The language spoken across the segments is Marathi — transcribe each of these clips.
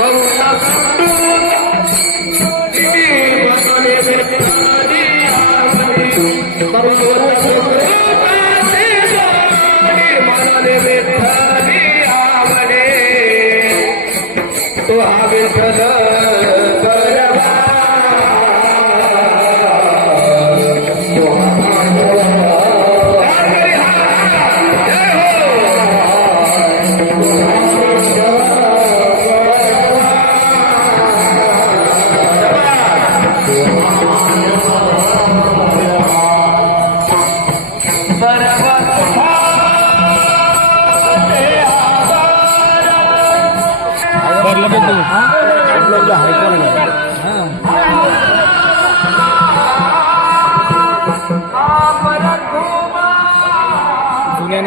तो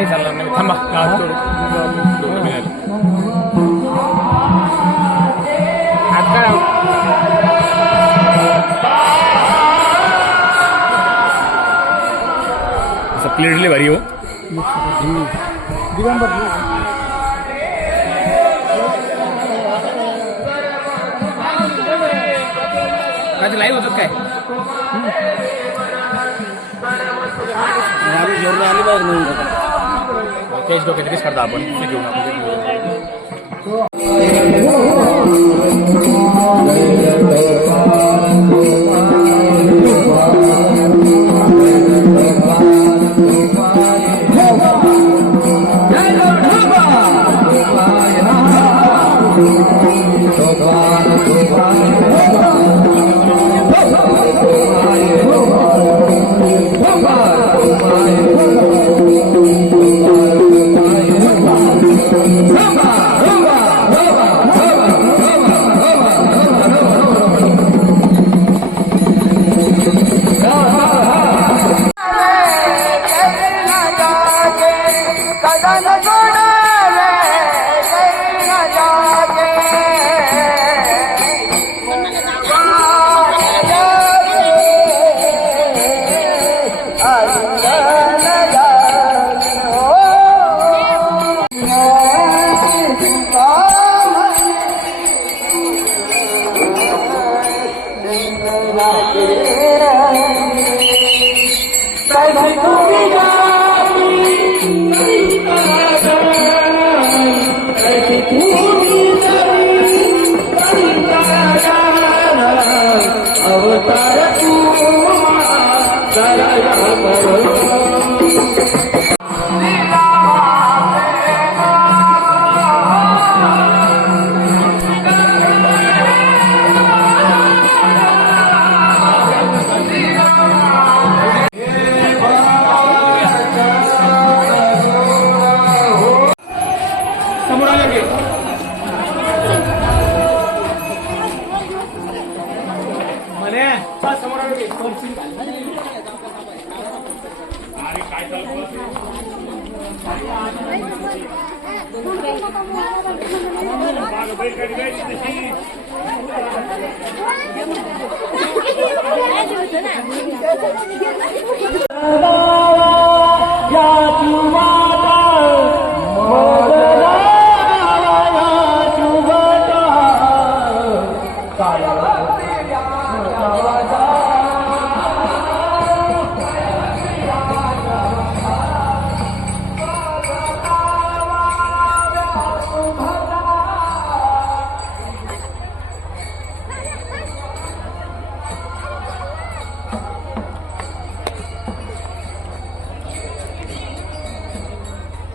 जुन्याने चालणार नाही थांबा हात काढा असं क्लिअरली भारी हो। काय ते लाईव्ह होतात काय? तेच डोक्यात तेच करता आपण ते घेऊन आपण कदन समोर आलं या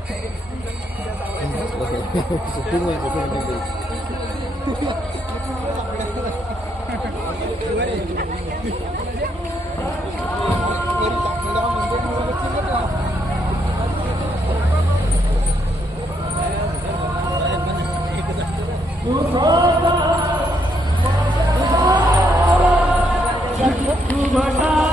Good luck.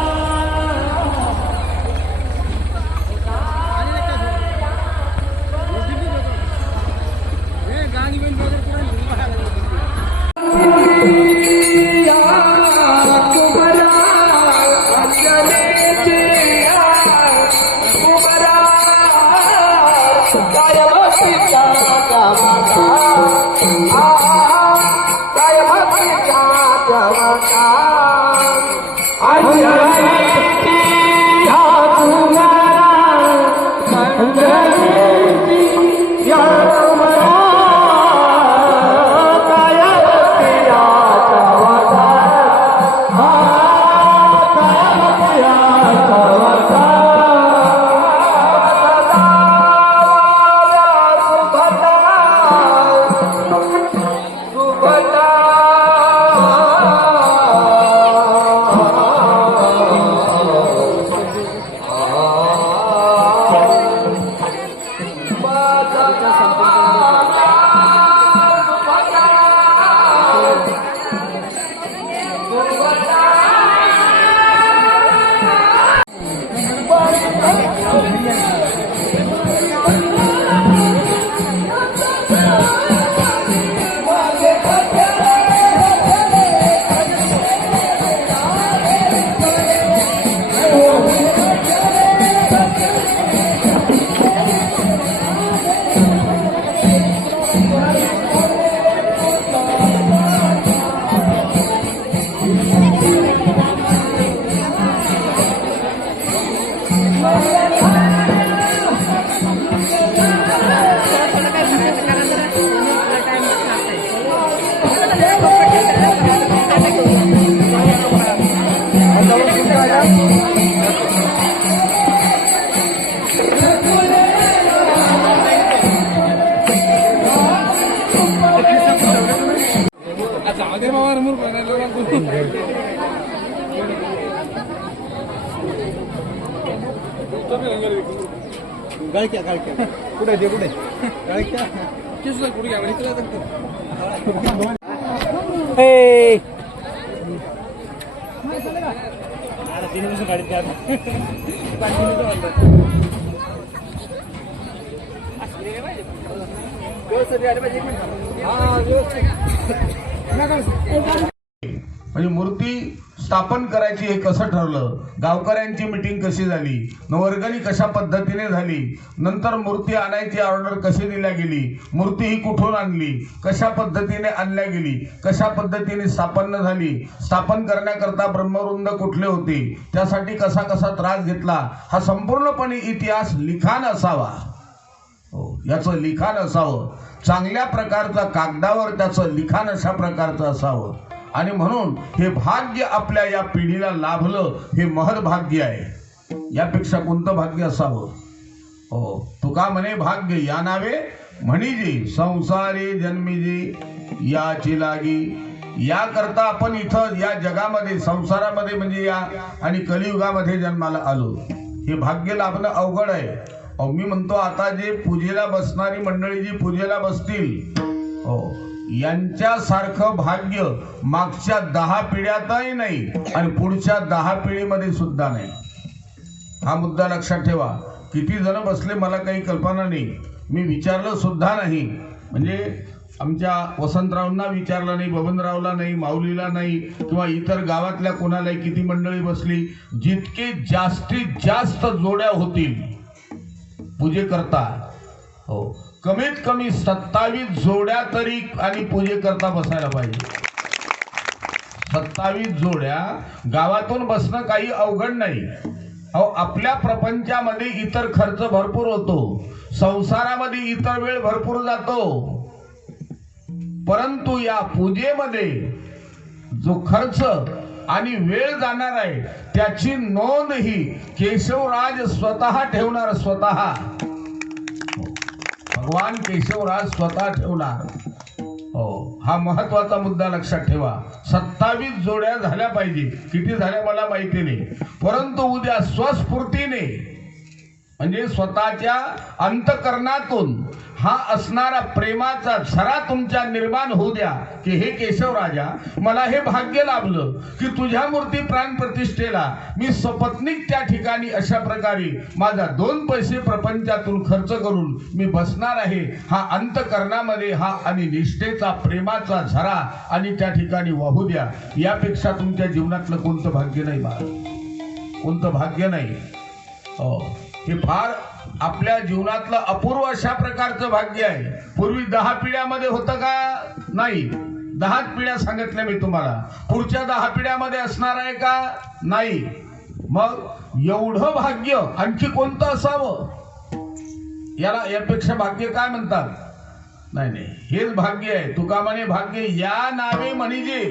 गाळक्या गाळक्या कुठे ते कुठे गाळक्या कुठे তিন বছর গাড়িতে যাবে পাঁচ মিনিট হলো हाँ म्हणजे मूर्ती स्थापन करायची हे कसं ठरलं? गावकऱ्यांची मिटिंग कशी झाली? वर्गणी कशा पद्धतीने झाली? नंतर मूर्ती आणायची ऑर्डर कशी दिल्या गेली? मूर्ती ही कुठून आणली? कशा पद्धतीने आणल्या गेली? कशा पद्धतीने स्थापन झाली? स्थापन करण्याकरता ब्रह्मवृंद कुठले होते? त्यासाठी कसा कसा त्रास घेतला? हा संपूर्णपणे इतिहास लिखाण असावा. हो याचं लिखाण असावं. चांगल्या प्रकारचं कागदावर त्याचं लिखाण अशा प्रकारचं असावं. आणि म्हणून हे भाग्य आपल्या या पिढीला लाभलं हे महदभाग्य आहे. यापेक्षा कोणतं भाग्य असावं? हो तुका म्हणे भाग्य या नावे? म्हणीजी संसारी जन्मीजी याची लागी. याकरता आपण इथं या जगामध्ये संसारामध्ये म्हणजे या आणि कलियुगामध्ये जन्माला आलो. हे भाग्य लाभणं अवघड आहे. अहो मी म्हणतो आता जे पूजेला बसणारी मंडळी जी पूजेला बसतील हो यांच्यासारखं भाग्य मागच्या दहा पिढ्यातही नाही आणि पुढच्या दहा पिढीमध्ये सुद्धा नाही. हा मुद्दा लक्षात ठेवा. किती जण बसले मला काही कल्पना नाही. मी विचारलं सुद्धा नाही. म्हणजे आमच्या वसंतरावांना विचारलं नाही बबनरावला नाही माऊलीला नाही किंवा इतर गावातल्या कोणालाही किती मंडळी बसली जितके जास्तीत जास्त जोड्या होतील पूजेकरता हो. कमीत कमी सत्तावीस जोड्या तरी आणि पूजेकरता बसायला पाहिजे. सत्तावीस जोड्या गावातून बसणं काही अवघड नाही. अहो आपल्या प्रपंचामध्ये इतर खर्च भरपूर होतो. संसारामध्ये इतर वेळ भरपूर जातो. परंतु या पूजेमध्ये जो खर्च आणि वेळ जाणार आहे त्याची नोंद ही केशवराज स्वतः ठेवणार स्वतः. भगवान केशवराज स्वतः ठेवणार. हो हा महत्त्वाचा मुद्दा लक्षात ठेवा. सत्तावीस जोड्या झाल्या पाहिजे किती झाल्या मला माहिती नाही. परंतु उद्या स्वस्फूर्तीने म्हणजे स्वतःच्या अंतकरणातून हा असणारा प्रेमाचा झरा तुमच्या निर्माण होऊ द्या की हे केशव राजा मला हे भाग्य लाभलं की तुझ्या मूर्ती प्राण प्रतिष्ठेला मी सपत्नीक त्या ठिकाणी अशा प्रकारे माझा दोन पैसे प्रपंचातून खर्च करून मी बसणार आहे. हा अंतकरणामध्ये हा आणि निष्ठेचा प्रेमाचा झरा आणि त्या ठिकाणी वाहू द्या. यापेक्षा तुमच्या जीवनातलं कोणतं भाग्य नाही बा? कोणतं भाग्य नाही? हो हे फार आपल्या जीवनातलं अपूर्व अशा प्रकारचं भाग्य आहे. पूर्वी दहा पिढ्यामध्ये होतं का? नाही. दहाच पिढ्या सांगितल्या मी तुम्हाला. पुढच्या दहा पिढ्यामध्ये असणार आहे का? नाही. मग एवढं भाग्य आणखी कोणतं असावं? याला यापेक्षा भाग्य काय म्हणतात? नाही नाही. हेच भाग्य आहे. तुका म्हणे भाग्य या नावे म्हणजे.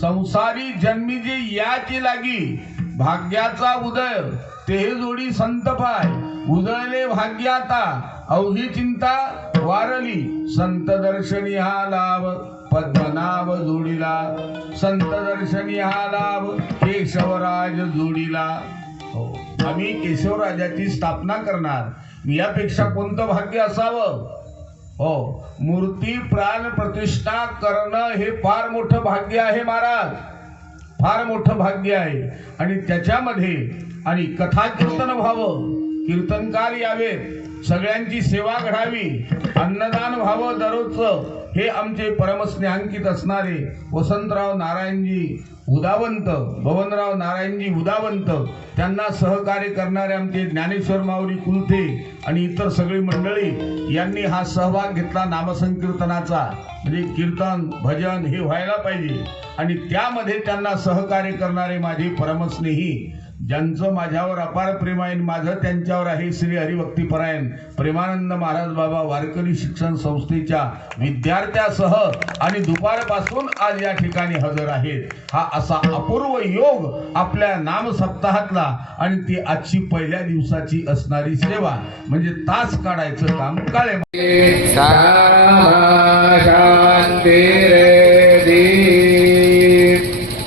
संसारी जन्मी जे याची लागी. भाग्याचा उदय. ते जोडी संत पाय. उजळले भाग्य आता अवघी चिंता वारली. संत दर्शनी हा लाभ पद्मनाभ जोडीला. संत दर्शनी हा लाभ केशवराज जोडीला. हो आम्ही केशवराजाची स्थापना करणार. यापेक्षा कोणतं भाग्य असावं? हो मूर्ती प्राण प्रतिष्ठा करणं हे फार मोठं भाग्य आहे महाराज. फार मोठं भाग्य आहे. आणि त्याच्यामध्ये आणि कथा कीर्तन व्हावं. कीर्तनकार यावेत सगळ्यांची सेवा घडावी. अन्नदान व्हावं दररोजचं. हे आमचे परमस्नेहांकित असणारे वसंतराव नारायणजी उदावंत भवनराव नारायणजी उदावंत त्यांना सहकार्य करणारे आमचे ज्ञानेश्वर माऊली कुलथे आणि इतर सगळी मंडळी यांनी हा सहभाग घेतला नामसंकीर्तनाचा. म्हणजे कीर्तन भजन हे व्हायला पाहिजे. आणि त्यामध्ये त्यांना सहकार्य करणारे माझे परमस्नेही ज्यांचं माझ्यावर अपार प्रेम आहे माझं त्यांच्यावर आहे श्री हरिभक्तीपरायण प्रेमानंद महाराज बाबा वारकरी शिक्षण संस्थेच्या विद्यार्थ्यासह आणि दुपारपासून आज या ठिकाणी हजर आहेत. हा असा अपूर्व योग आपल्या नाम सप्ताहातला आणि ती आजची पहिल्या दिवसाची असणारी सेवा. म्हणजे तास काढायचं काम काळे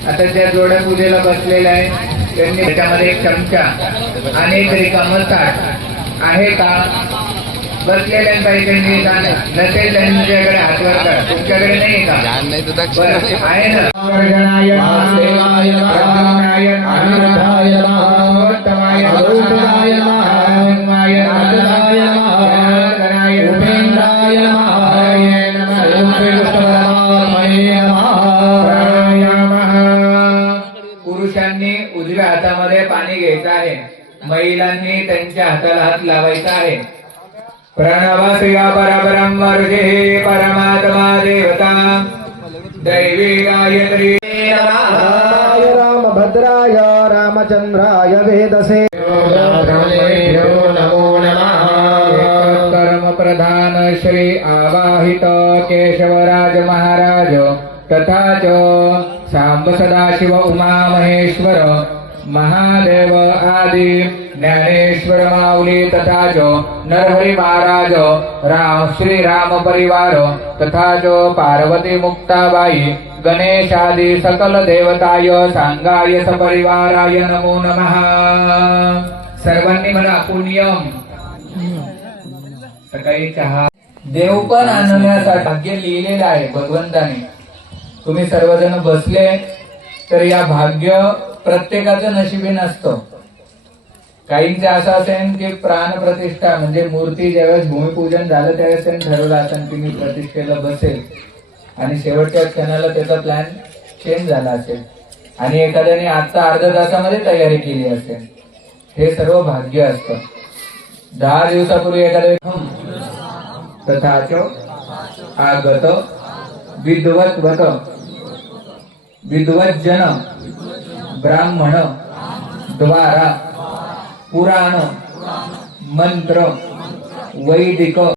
आता त्या जोड्या पूजेला बसलेल्या आहे त्यांनी त्याच्यामध्ये एक चमचा एक रिकामं ताट आहे का? बसलेल्यांपैकी नसेल त्यांच्याकडे हातवर करा. तुमच्याकडे नाही का? आहे ना? हाताला हात लावायचा आहे प्रणव श्रिया परपरम वर्जे परमात्मा देवता। दैवी गायत्री। रामाय रामभद्राय रामचंद्राय वेदसे। कर्म प्रधान श्री आवाहित केशवराज महाराज तथा च सांब सदाशिव उमा महेश्वर महादेव आदि। ज्ञानेश्वर माऊली तथा जो नरहरी महाराज राम श्री राम परिवार तथा जो पार्वती मुक्ताबाई गणेशादि सकल देवताय सांगाय सपरिवाराय नमो नमः। सर्वांनी म्हणा पुण्यम। सकाळी चहा। देव पण आणण्यासाठी भाग्य लिहिलेलं आहे भगवंताने. तुम्ही सर्वजण बसले तर या भाग्य प्रत्येकाचं नशिबी नसतं. काहींचे असं असेल की प्राण प्रतिष्ठा म्हणजे मूर्ती ज्यावेळेस भूमिपूजन झालं त्यावेळेस त्यांनी ठरवलं असेल की मी प्रतिष्ठेला बसेल. आणि शेवटच्या क्षणाला त्याचा प्लॅन चेंज झाला असेल. आणि एखाद्याने आजचा अर्ध्या तासामध्ये तयारी केली असेल. हे सर्व भाग्य असतं. दहा दिवसापूर्वी एखाद्या तथा च आगत विद्वत जन ब्राह्मण द्वारा पुराण मंत्र वैदिक